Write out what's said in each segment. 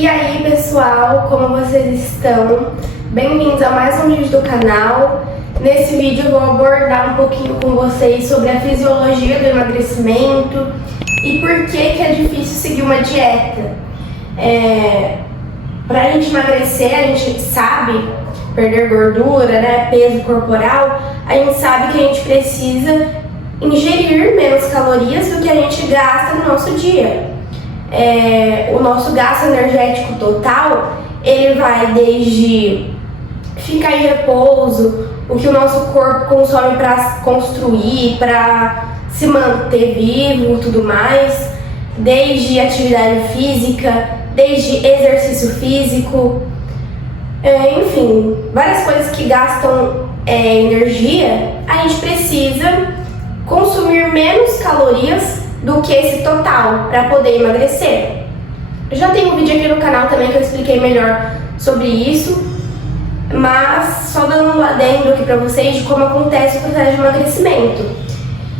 E aí pessoal, como vocês estão? Bem-vindos a mais um vídeo do canal. Nesse vídeo eu vou abordar um pouquinho com vocês sobre a fisiologia do emagrecimento e por que é difícil seguir uma dieta. Pra gente emagrecer, a gente sabe, perder gordura, né, peso corporal, a gente sabe que a gente precisa ingerir menos calorias do que a gente gasta no nosso dia. O nosso gasto energético total, ele vai desde ficar em repouso, o que o nosso corpo consome para construir, para se manter vivo e tudo mais, desde atividade física, desde exercício físico, enfim, várias coisas que gastam energia, a gente precisa consumir menos calorias do que esse total para poder emagrecer. Já tem um vídeo aqui no canal também que eu expliquei melhor sobre isso, mas só dando um adendo aqui para vocês de como acontece o processo de emagrecimento.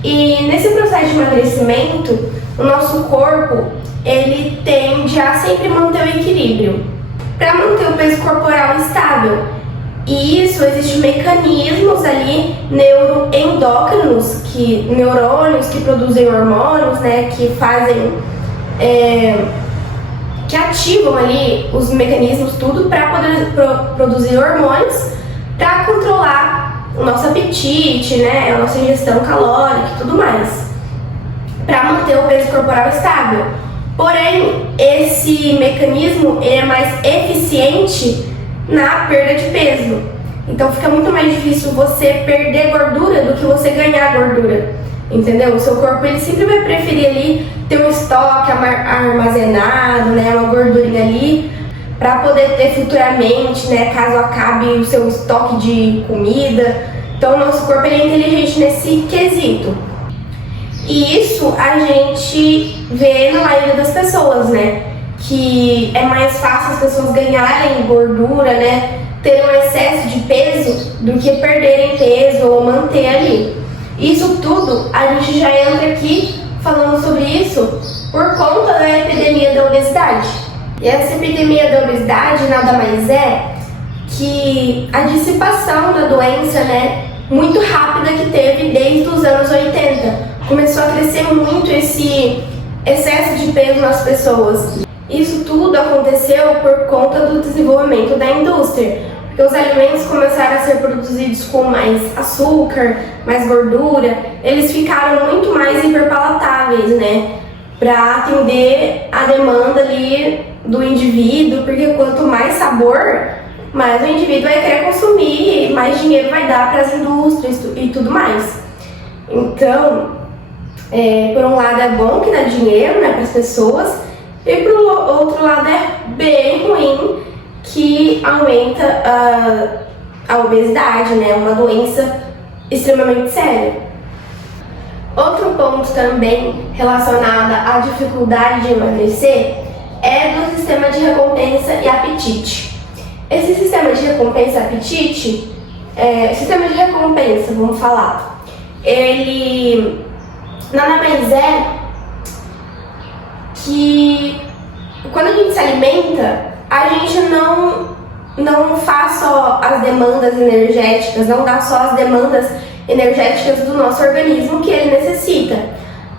E nesse processo de emagrecimento, o nosso corpo ele tende a sempre manter o equilíbrio para manter o peso corporal estável. E isso, existem mecanismos ali neuroendócrinos, neurônios que produzem hormônios, né, que fazem, que ativam ali os mecanismos tudo para poder produzir hormônios para controlar o nosso apetite, né, a nossa ingestão calórica e tudo mais, para manter o peso corporal estável. Porém, esse mecanismo é mais eficiente na perda de peso. Então fica muito mais difícil você perder gordura do que você ganhar gordura, entendeu? O seu corpo ele sempre vai preferir ali ter um estoque armazenado, né, uma gordurinha ali, para poder ter futuramente, né, caso acabe o seu estoque de comida. Então o nosso corpo ele é inteligente nesse quesito. E isso a gente vê na maioria das pessoas, né? Que é mais fácil as pessoas ganharem gordura, né, ter um excesso de peso do que perderem peso ou manter ali. Isso tudo a gente já entra aqui falando sobre isso por conta da epidemia da obesidade. E essa epidemia da obesidade nada mais é que a dissipação da doença, né, muito rápida que teve desde os anos 80. Começou a crescer muito esse excesso de peso nas pessoas. Isso tudo aconteceu por conta do desenvolvimento da indústria, porque os alimentos começaram a ser produzidos com mais açúcar, mais gordura, eles ficaram muito mais hiperpalatáveis, né, para atender a demanda ali do indivíduo, porque quanto mais sabor, mais o indivíduo vai querer consumir, mais dinheiro vai dar para as indústrias e tudo mais. Então, por um lado é bom que dá dinheiro, né, para as pessoas, e pro outro lado é bem ruim, que aumenta a obesidade, né? Uma doença extremamente séria. Outro ponto também relacionado à dificuldade de emagrecer é do sistema de recompensa e apetite. Esse sistema de recompensa e apetite, sistema de recompensa, vamos falar, ele nada mais é que quando a gente se alimenta, a gente não faz só as demandas energéticas, não dá só as demandas energéticas do nosso organismo que ele necessita.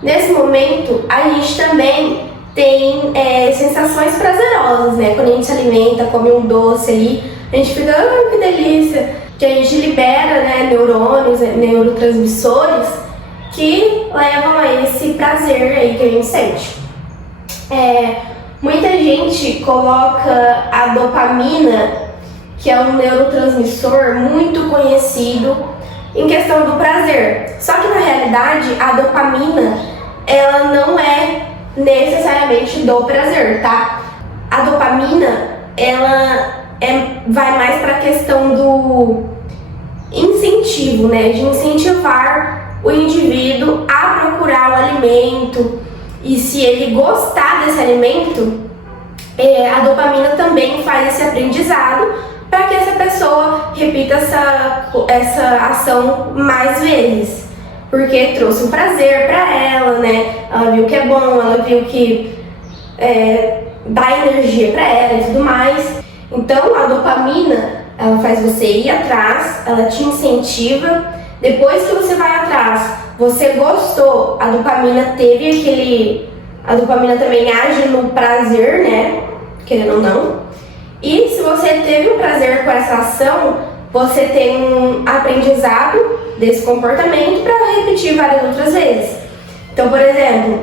Nesse momento, a gente também tem sensações prazerosas, né? Quando a gente se alimenta, come um doce ali, a gente fica, que delícia, que a gente libera, né, neurônios, neurotransmissores que levam a esse prazer aí que a gente sente. Muita gente coloca a dopamina, que é um neurotransmissor muito conhecido, em questão do prazer. Só que na realidade a dopamina ela não é necessariamente do prazer, tá? A dopamina ela vai mais para a questão do incentivo, né? De incentivar o indivíduo a procurar o alimento. E se ele gostar desse alimento, a dopamina também faz esse aprendizado para que essa pessoa repita essa ação mais vezes. Porque trouxe um prazer para ela, né? Ela viu que é bom, ela viu que dá energia para ela e tudo mais. Então a dopamina, ela faz você ir atrás, ela te incentiva. Depois que você vai atrás, você gostou, a dopamina a dopamina também age no prazer, né? Querendo ou não. E se você teve um prazer com essa ação, você tem um aprendizado desse comportamento para repetir várias outras vezes. Então, por exemplo,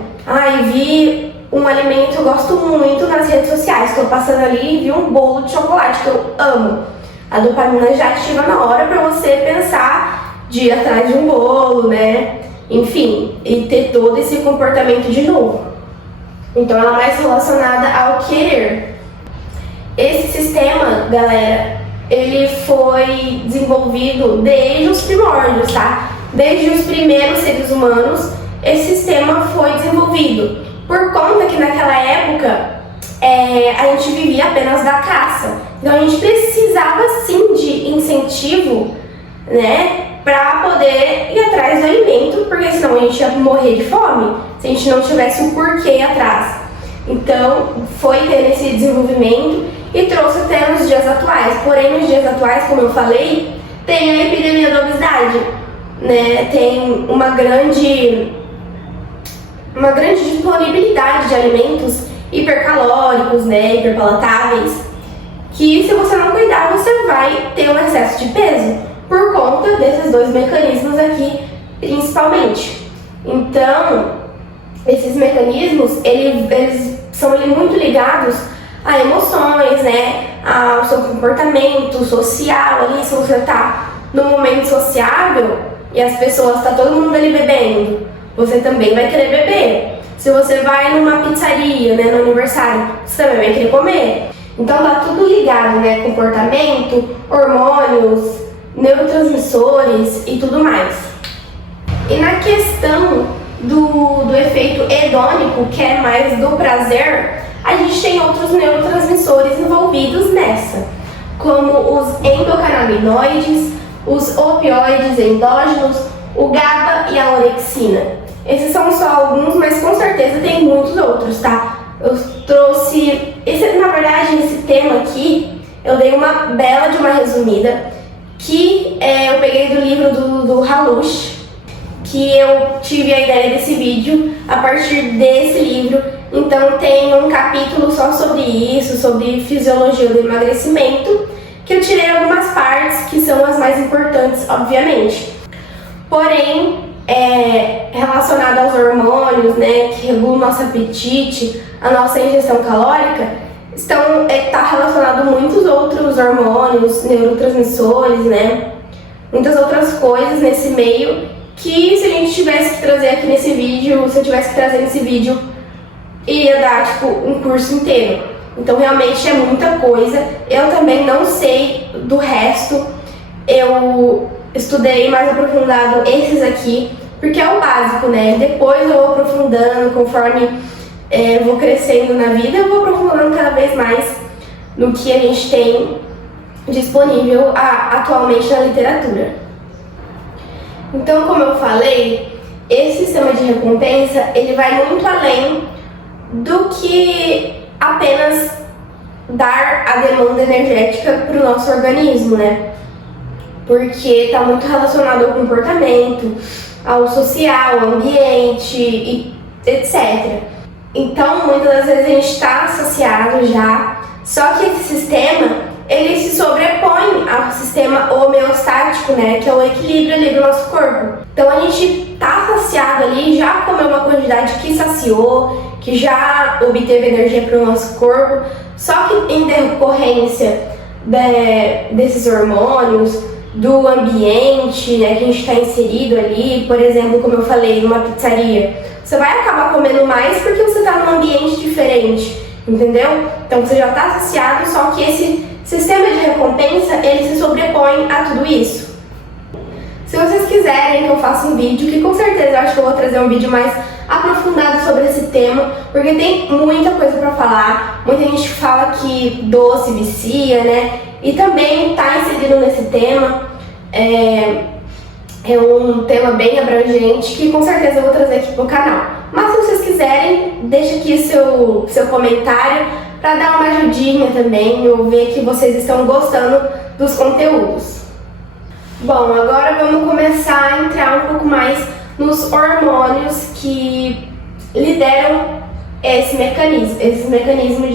vi um alimento que eu gosto muito nas redes sociais, estou passando ali e vi um bolo de chocolate que eu amo. A dopamina já ativa na hora para você pensar de ir atrás de um bolo, né? Enfim, e ter todo esse comportamento de novo. Então ela é mais relacionada ao querer. Esse sistema, galera, ele foi desenvolvido desde os primórdios, tá? Desde os primeiros seres humanos, esse sistema foi desenvolvido. Por conta que naquela época a gente vivia apenas da caça. Então a gente precisava sim de incentivo, né? Para poder ir atrás do alimento, porque senão a gente ia morrer de fome se a gente não tivesse o porquê ir atrás. Então foi ter esse desenvolvimento e trouxe até nos dias atuais. Porém, nos dias atuais, como eu falei, tem a epidemia da obesidade, né? Tem uma grande disponibilidade de alimentos hipercalóricos, né? Hiperpalatáveis, que se você não cuidar, você vai ter um excesso de peso por conta desses dois mecanismos aqui, principalmente. Então, esses mecanismos, eles são muito ligados a emoções, né? Ao seu comportamento social ali, se você tá num momento sociável e as pessoas, tá todo mundo ali bebendo, você também vai querer beber. Se você vai numa pizzaria, né, no aniversário, você também vai querer comer. Então tá tudo ligado, né? Comportamento, hormônios, neurotransmissores e tudo mais. E na questão do efeito hedônico, que é mais do prazer, a gente tem outros neurotransmissores envolvidos nessa, como os endocannabinoides, os opioides endógenos, o GABA e a orexina. Esses são só alguns, mas com certeza tem muitos outros, tá? Eu trouxe, na verdade, esse tema aqui, eu dei uma bela de uma resumida, que eu peguei do livro do Halush, que eu tive a ideia desse vídeo a partir desse livro. Então tem um capítulo só sobre isso, sobre fisiologia do emagrecimento, que eu tirei algumas partes que são as mais importantes, obviamente. Porém, relacionado aos hormônios, né, que regulam o nosso apetite, a nossa ingestão calórica, está relacionado a muitos outros hormônios, neurotransmissores, né, muitas outras coisas nesse meio, que se a gente tivesse que trazer aqui nesse vídeo, se eu tivesse que trazer nesse vídeo, iria dar tipo um curso inteiro. Então realmente é muita coisa. Eu também não sei do resto. Eu estudei mais aprofundado esses aqui, porque é o básico, né? Depois eu vou aprofundando, conforme eu vou crescendo na vida, eu vou aprofundando cada vez mais no que a gente tem disponível atualmente na literatura. Então, como eu falei, esse sistema de recompensa, ele vai muito além do que apenas dar a demanda energética para o nosso organismo, né? Porque está muito relacionado ao comportamento, ao social, ao ambiente, e etc. Então, muitas das vezes a gente está associado já, só que esse sistema, ele se sobrepõe ao sistema homeostático, né, que é o equilíbrio ali do nosso corpo. Então a gente tá saciado ali, já comeu uma quantidade que saciou, que já obteve energia para o nosso corpo, só que em decorrência desses hormônios, do ambiente, né, que a gente está inserido ali, por exemplo, como eu falei, numa pizzaria, você vai acabar comendo mais porque você está num ambiente diferente, entendeu? Então você já está saciado, só que esse sistema de recompensa, ele se sobrepõe a tudo isso. Se vocês quiserem que eu faça um vídeo, que com certeza eu acho que eu vou trazer um vídeo mais aprofundado sobre esse tema, porque tem muita coisa pra falar. Muita gente fala que doce vicia, né? E também tá inserido nesse tema. É um tema bem abrangente que com certeza eu vou trazer aqui pro canal. Mas se vocês quiserem, deixa aqui seu comentário para dar uma ajudinha também, eu ver que vocês estão gostando dos conteúdos. Bom, agora vamos começar a entrar um pouco mais nos hormônios que lideram esse mecanismo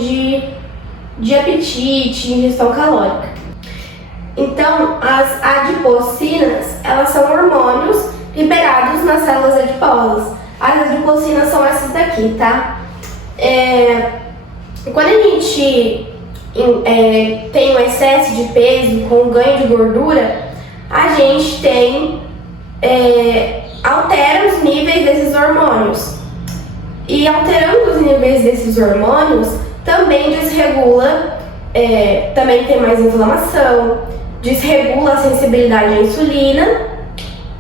de apetite e ingestão calórica. Então, as adipocinas, elas são hormônios liberados nas células adiposas. As adipocinas são essas daqui, tá? Quando a gente tem um excesso de peso com ganho de gordura, a gente altera os níveis desses hormônios. E alterando os níveis desses hormônios, também desregula, também tem mais inflamação, desregula a sensibilidade à insulina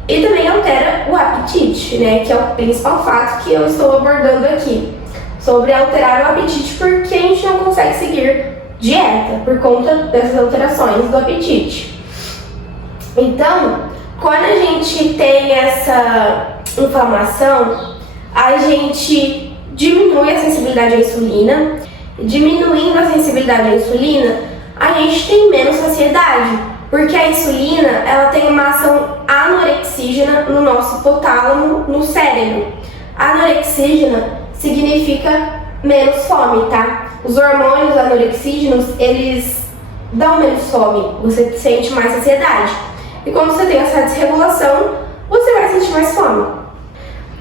e também altera o apetite, né? Que é o principal fato que eu estou abordando aqui. Sobre alterar o apetite, porque a gente não consegue seguir dieta por conta dessas alterações do apetite. Então, quando a gente tem essa inflamação, a gente diminui a sensibilidade à insulina. Diminuindo a sensibilidade à insulina, a gente tem menos saciedade, porque a insulina ela tem uma ação anorexígena no nosso hipotálamo, no cérebro. Anorexígena significa menos fome, tá? Os hormônios anorexígenos, eles dão menos fome, você sente mais saciedade. E quando você tem essa desregulação, você vai sentir mais fome.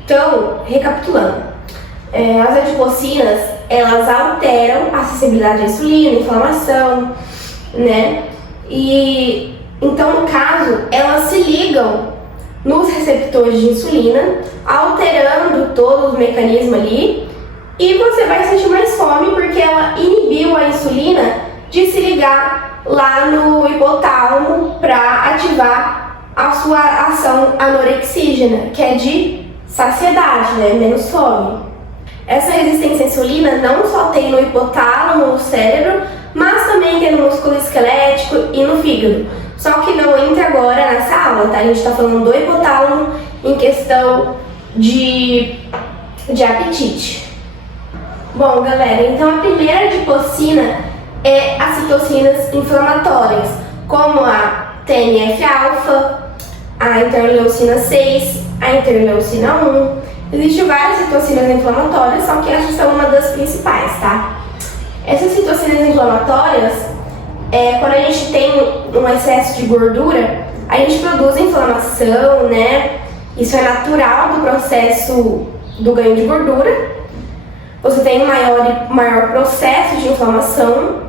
Então, recapitulando, as adipocinas, elas alteram a sensibilidade à insulina, inflamação, né? E então, no caso, elas se ligam nos receptores de insulina, alterando todo o mecanismo ali, e você vai sentir mais fome porque ela inibiu a insulina de se ligar lá no hipotálamo para ativar a sua ação anorexígena, que é de saciedade, né? Menos fome. Essa resistência à insulina não só tem no hipotálamo, no cérebro, mas também tem no músculo esquelético e no fígado. Só que não entra agora nessa aula, tá? A gente está falando do hipotálamo em questão de apetite. Bom, galera, então a primeira adipocina é as citocinas inflamatórias, como a TNF-alfa, a interleucina 6, a interleucina 1. Existem várias citocinas inflamatórias, só que essas são uma das principais, tá? Essas citocinas inflamatórias, quando a gente tem um excesso de gordura, a gente produz inflamação, né? Isso é natural do processo do ganho de gordura. Você tem um maior processo de inflamação.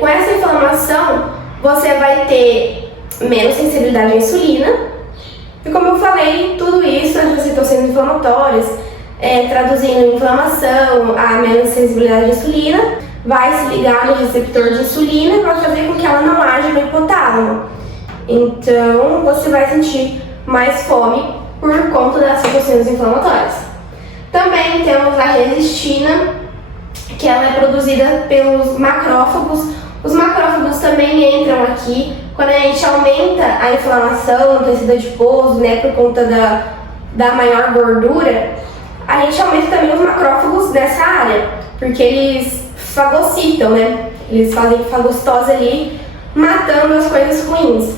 Com essa inflamação, você vai ter menos sensibilidade à insulina. E como eu falei, tudo isso, essas citocinas inflamatórias, traduzindo inflamação a menos sensibilidade à insulina, vai se ligar no receptor de insulina e vai fazer com que ela não age no hipotálamo. Então, você vai sentir mais fome por conta das citocinas inflamatórias. Também temos a resistina, que ela é produzida pelos macrófagos. Os macrófagos também entram aqui quando a gente aumenta a inflamação no tecido adiposo, né, por conta da maior gordura. A gente aumenta também os macrófagos nessa área, porque eles fagocitam, né? Eles fazem fagocitose ali, matando as coisas ruins.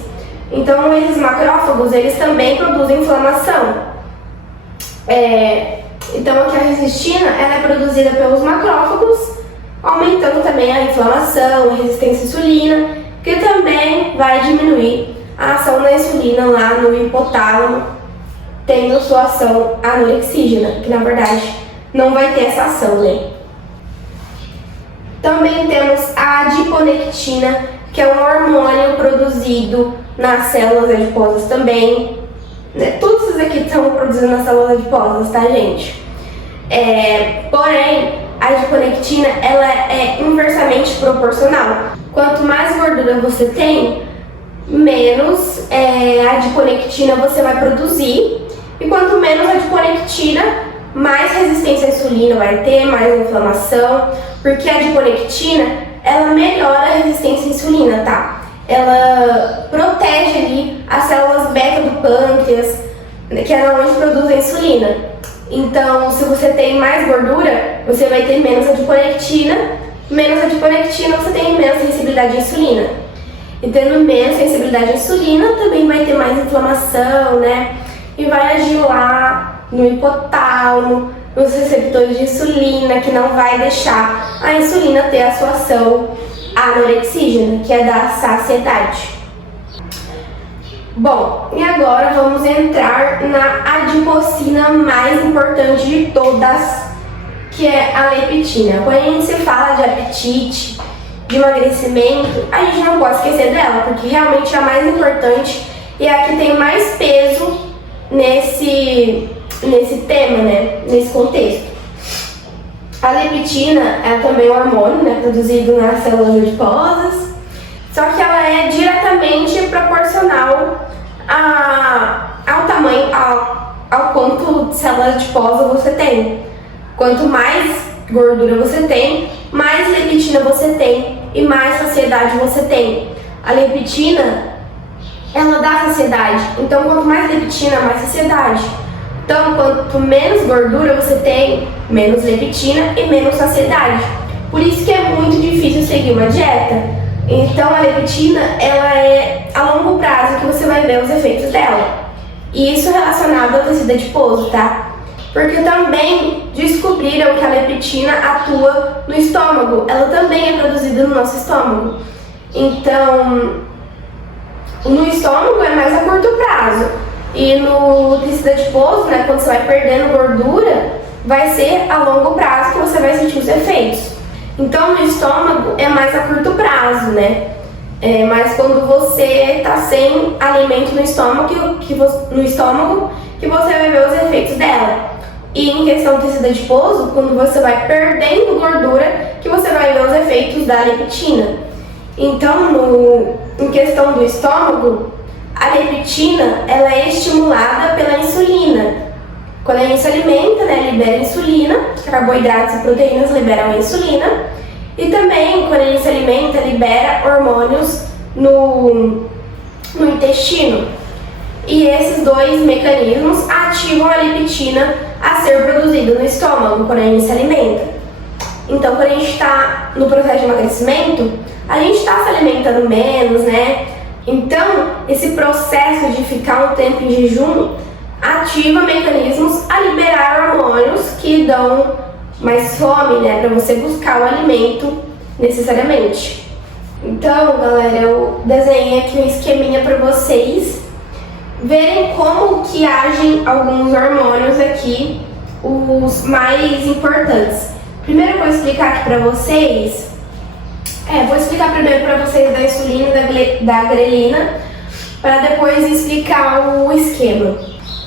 Então, esses macrófagos, eles também produzem inflamação. Então, aqui a resistina, ela é produzida pelos macrófagos, aumentando também a inflamação, a resistência à insulina, que também vai diminuir a ação da insulina lá no hipotálamo, tendo sua ação anorexígena, que na verdade não vai ter essa ação, né? Também temos a adiponectina, que é um hormônio produzido nas células adiposas também. Todos esses aqui são produzidos nas células adiposas, tá, gente? Porém, a adiponectina, ela é inversamente proporcional. Quanto mais gordura você tem, menos adiponectina você vai produzir. E quanto menos adiponectina, mais resistência à insulina vai ter, mais inflamação. Porque a adiponectina, ela melhora a resistência à insulina, tá? Ela protege ali as células beta do pâncreas, que é onde produz a insulina. Então, se você tem mais gordura, você vai ter menos adiponectina. Menos adiponectina, você tem menos sensibilidade à insulina. E tendo menos sensibilidade à insulina, também vai ter mais inflamação, né? E vai agir lá no hipotálamo, nos receptores de insulina, que não vai deixar a insulina ter a sua ação anorexígena, que é da saciedade. Bom, e agora vamos entrar na adipocina mais importante de todas, que é a leptina. Quando a gente se fala de apetite, de emagrecimento, a gente não pode esquecer dela, porque realmente é a mais importante e é a que tem mais peso nesse tema, né? Nesse contexto. A leptina é também um hormônio, né, produzido nas células adiposas, só que ela é diretamente proporcional ao tamanho, ao quanto de célula adiposa você tem. Quanto mais gordura você tem, mais leptina você tem e mais saciedade você tem. A leptina, ela dá saciedade, então quanto mais leptina, mais saciedade. Então, quanto menos gordura você tem, menos leptina e menos saciedade. Por isso que é muito difícil seguir uma dieta. Então, a leptina, ela é a longo prazo que você vai ver os efeitos dela. E isso relacionado ao tecido adiposo, tá? Porque também descobriram que a leptina atua no estômago. Ela também é produzida no nosso estômago. Então, no estômago é mais a curto prazo. E no tecido adiposo, né, quando você vai perdendo gordura, vai ser a longo prazo que você vai sentir os efeitos. Então, no estômago é mais a curto prazo, né? Mas quando você tá sem alimento no estômago, que você vai ver os efeitos dela. E em questão do tecido adiposo, quando você vai perdendo gordura, que você vai ver os efeitos da leptina. Então, em questão do estômago, a leptina, ela é estimulada pela insulina. Quando a gente se alimenta, né, libera insulina, carboidratos e proteínas liberam a insulina. E também, quando a gente se alimenta, libera hormônios no intestino. E esses dois mecanismos ativam a leptina a ser produzida no estômago, quando a gente se alimenta. Então, quando a gente está no processo de emagrecimento, a gente está se alimentando menos, né? Então, esse processo de ficar um tempo em jejum ativa mecanismos a liberar hormônios que dão mais fome, né, para você buscar o alimento necessariamente. Então, galera, eu desenhei aqui um esqueminha para vocês verem como que agem alguns hormônios aqui, os mais importantes. Primeiro eu vou explicar aqui para vocês. Vou explicar primeiro para vocês da insulina e da grelina, para depois explicar o esquema.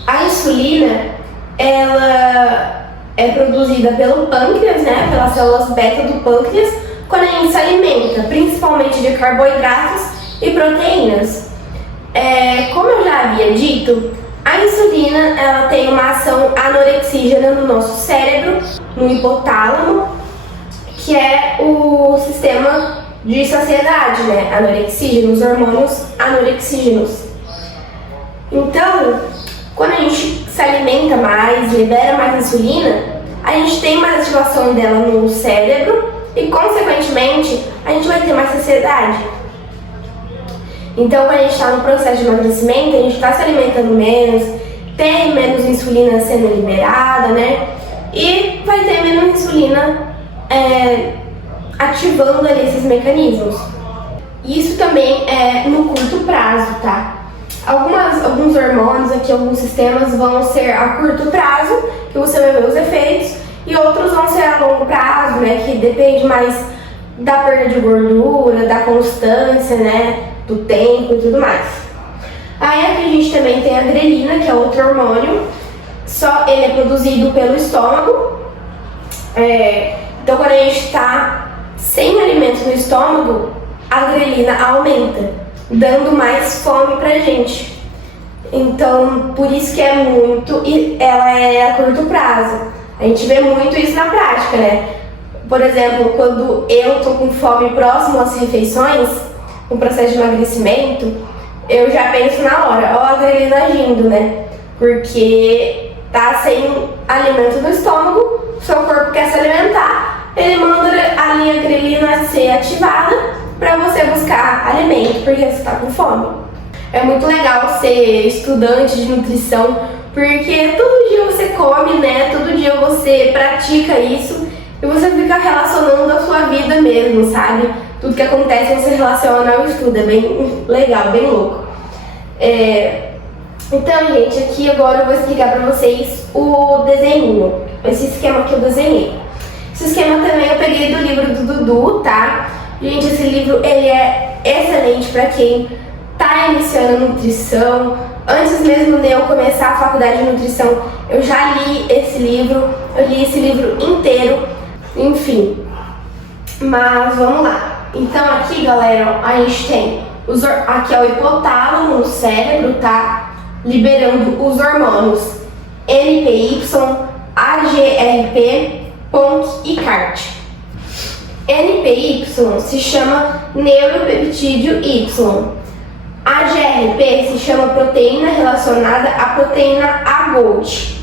A insulina, ela é produzida pelo pâncreas, né, pelas células beta do pâncreas, quando a gente se alimenta, principalmente de carboidratos e proteínas. Como eu já havia dito, a insulina ela tem uma ação anorexígena no nosso cérebro, no hipotálamo, que é o sistema de saciedade, né? Anorexígeno, os hormônios anorexígenos. Então, quando a gente se alimenta mais, libera mais insulina, a gente tem mais ativação dela no cérebro e, consequentemente, a gente vai ter mais saciedade. Então, quando a gente está no processo de emagrecimento, a gente está se alimentando menos, tem menos insulina sendo liberada, né? E vai ter menos insulina ativando ali esses mecanismos. Isso também é no curto prazo, tá? Alguns hormônios aqui, alguns sistemas vão ser a curto prazo, que você vai ver os efeitos, e outros vão ser a longo prazo, né? Que depende mais da perda de gordura, da constância, né? Do tempo e tudo mais. Aí aqui a gente também tem a grelina, que é outro hormônio, só ele é produzido pelo estômago. Então, quando a gente está sem alimento no estômago, a grelina aumenta, dando mais fome pra gente. Então, por isso que e ela é a curto prazo. A gente vê muito isso na prática, né? Por exemplo, quando eu tô com fome próximo às refeições, no processo de emagrecimento, eu já penso na hora, ó, a grelina agindo, né? Porque tá sem alimento no estômago, seu corpo quer se alimentar, ele manda a linha grelina ser ativada para você buscar alimento, porque você está com fome. É muito legal ser estudante de nutrição, porque todo dia você come, né? Todo dia você pratica isso e você fica relacionando a sua vida mesmo, sabe? Tudo que acontece você relaciona ao estudo, é bem legal, bem louco. Então, gente, aqui agora eu vou explicar pra vocês o desenho, esse esquema que eu desenhei. Esse esquema também eu peguei do livro do Dudu, tá? Gente, esse livro ele é excelente pra quem tá iniciando nutrição. Antes mesmo de eu começar a faculdade de nutrição, eu já li esse livro, eu li esse livro inteiro, enfim. Mas vamos lá. Então aqui, galera, a gente tem aqui é o hipotálamo no cérebro, tá? Liberando os hormônios NPY, AGRP, PONC e CART. NPY se chama neuropeptídeo Y. AGRP se chama proteína relacionada à proteína A-GOLD.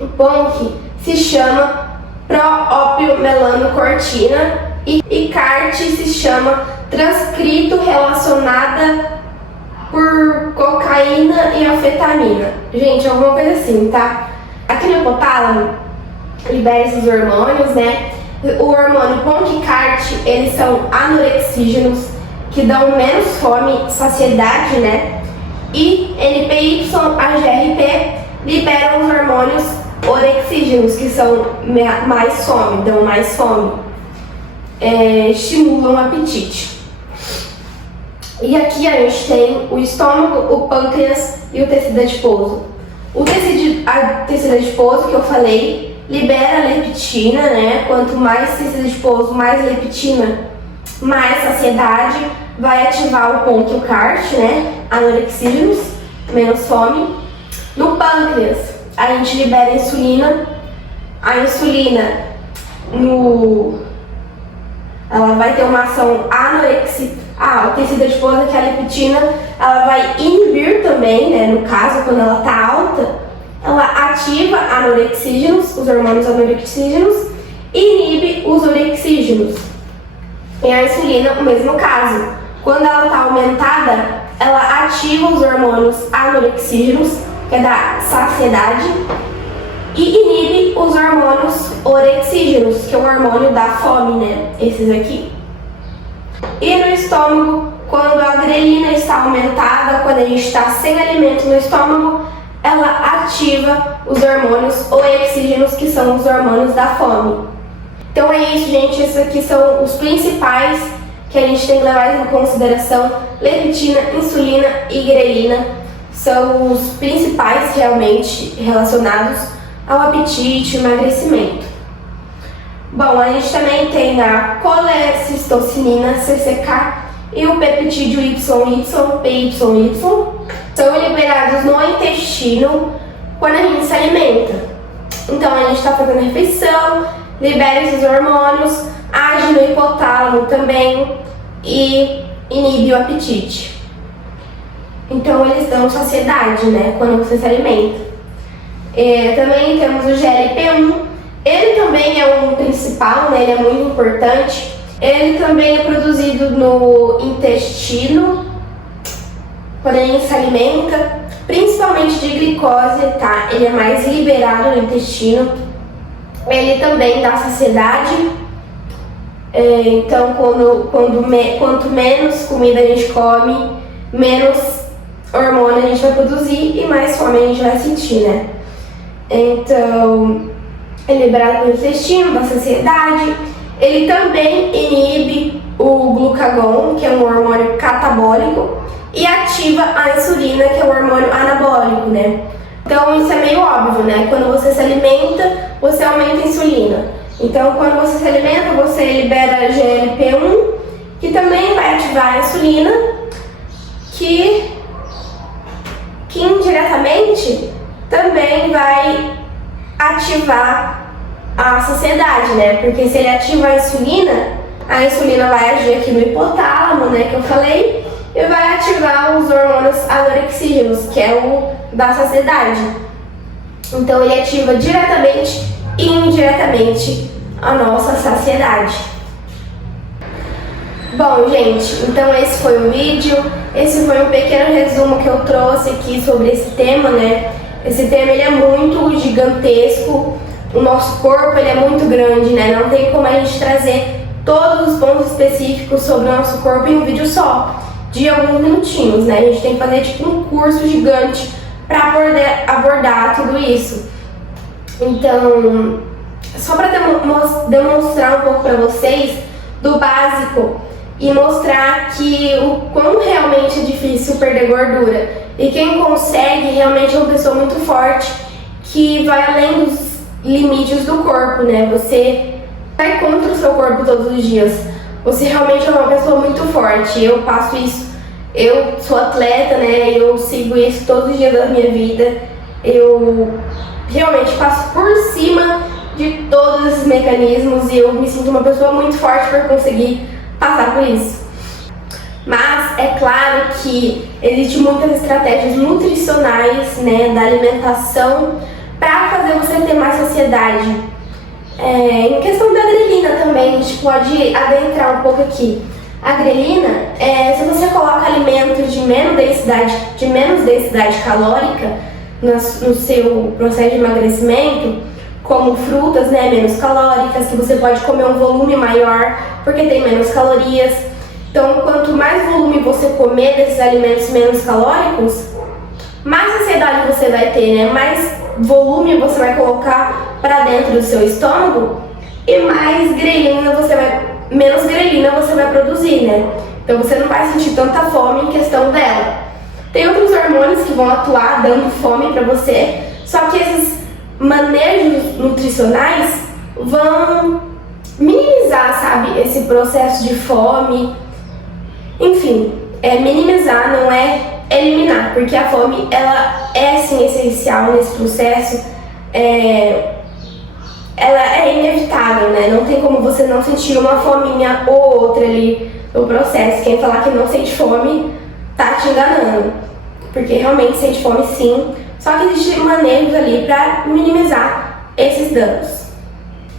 O PONC se chama proopiomelanocortina e CART se chama transcrito relacionada por cocaína e anfetamina. Gente, alguma coisa assim, tá? Aqui no hipotálamo libera esses hormônios, né? O hormônio PONC e CART, eles são anorexígenos, que dão menos fome e saciedade, né? E NPY, AGRP liberam os hormônios orexígenos, que são mais fome, dão mais fome, estimulam o apetite. E aqui a gente tem o estômago, o pâncreas e o tecido adiposo. A tecido adiposo que eu falei libera leptina, né? Quanto mais tecido adiposo, mais leptina, mais saciedade, vai ativar o PONC e o CART, né? Anorexígenos, menos fome. No pâncreas, a gente libera insulina. A insulina, ela vai ter uma ação anorexica. O tecido adiposo, que é a leptina, ela vai inibir também, né? No caso, quando ela tá alta, ela ativa anorexígenos, os hormônios anorexígenos, e inibe os orexígenos. E a insulina, o mesmo caso. Quando ela está aumentada, ela ativa os hormônios anorexígenos, que é da saciedade, e inibe os hormônios orexígenos, que é o hormônio da fome, né? Esses aqui. E no estômago, quando a grelina está aumentada, quando a gente está sem alimento no estômago, ela ativa os hormônios orexígenos, que são os hormônios da fome. Então é isso, gente. Esses aqui são os principais que a gente tem que levar em consideração. Leptina, insulina e grelina são os principais realmente relacionados ao apetite e emagrecimento. Bom, a gente também tem a colecistocinina, CCK, e o peptídeo YY, PYY. São liberados no intestino quando a gente se alimenta. Então a gente está fazendo refeição, libera esses hormônios, age no hipotálamo também e inibe o apetite. Então eles dão saciedade, né, quando você se alimenta. Também temos o GLP-1, ele também é um principal, né, ele é muito importante. Ele também é produzido no intestino, quando a gente se alimenta, principalmente de glicose, tá? Ele é mais liberado no intestino. Ele também dá saciedade. Então, quanto menos comida a gente come, menos hormônio a gente vai produzir e mais fome a gente vai sentir, né? Então, é liberado no intestino, dá saciedade. Ele também inibe o glucagon, que é um hormônio catabólico, e ativa a insulina, que é um hormônio anabólico, né? Então isso é meio óbvio, né? Quando você se alimenta, você aumenta a insulina. Então quando você se alimenta, você libera GLP-1, que também vai ativar a insulina, que indiretamente também vai ativar a saciedade, né? Porque se ele ativa a insulina vai agir aqui no hipotálamo, né? Que eu falei, e vai ativar os hormônios anorexígenos, que é o da saciedade. Então ele ativa diretamente e indiretamente a nossa saciedade. Bom, gente, então esse foi o vídeo, esse foi um pequeno resumo que eu trouxe aqui sobre esse tema, né? Esse tema ele é muito gigantesco, o nosso corpo ele é muito grande, né? Não tem como a gente trazer todos os pontos específicos sobre o nosso corpo em um vídeo só, de alguns minutinhos, né? A gente tem que fazer tipo um curso gigante para abordar tudo isso. Então, só para demonstrar um pouco para vocês do básico e mostrar que o quão realmente é difícil perder gordura. E quem consegue realmente é uma pessoa muito forte, que vai além dos limites do corpo, né? Você vai contra o seu corpo todos os dias. Você realmente é uma pessoa muito forte. Eu passo isso, eu sou atleta, né? Eu sigo isso todos os dias da minha vida. Eu realmente passo por cima de todos esses mecanismos e eu me sinto uma pessoa muito forte por conseguir passar por isso. Mas é claro que existem muitas estratégias nutricionais, né, da alimentação para fazer você ter mais saciedade. Em questão da grelina também, a gente pode adentrar um pouco aqui. A grelina, se você coloca alimentos de menos densidade calórica no seu processo de emagrecimento, como frutas, né, menos calóricas, que você pode comer um volume maior porque tem menos calorias. Então, quanto mais volume você comer desses alimentos menos calóricos, mais saciedade você vai ter, né? Mais volume você vai colocar para dentro do seu estômago e menos grelina você vai produzir, né? Então você não vai sentir tanta fome em questão dela. Tem outros hormônios que vão atuar dando fome para você, só que esses manejos nutricionais vão minimizar, sabe, esse processo de fome. Enfim, minimizar, não é eliminar, porque a fome, ela é sim essencial nesse processo, ela é inevitável, né? Não tem como você não sentir uma fominha ou outra ali no processo. Quem falar que não sente fome, tá te enganando, porque realmente sente fome sim, só que existem maneiras ali para minimizar esses danos.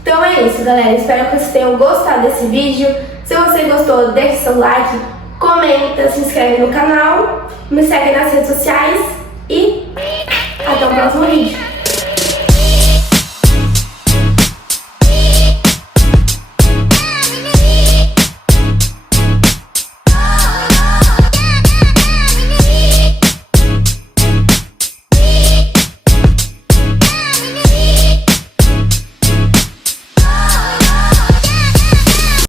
Então é isso, galera, espero que vocês tenham gostado desse vídeo. Se você gostou, deixe seu like, comenta, se inscreve no canal, me segue nas redes sociais e até o próximo vídeo.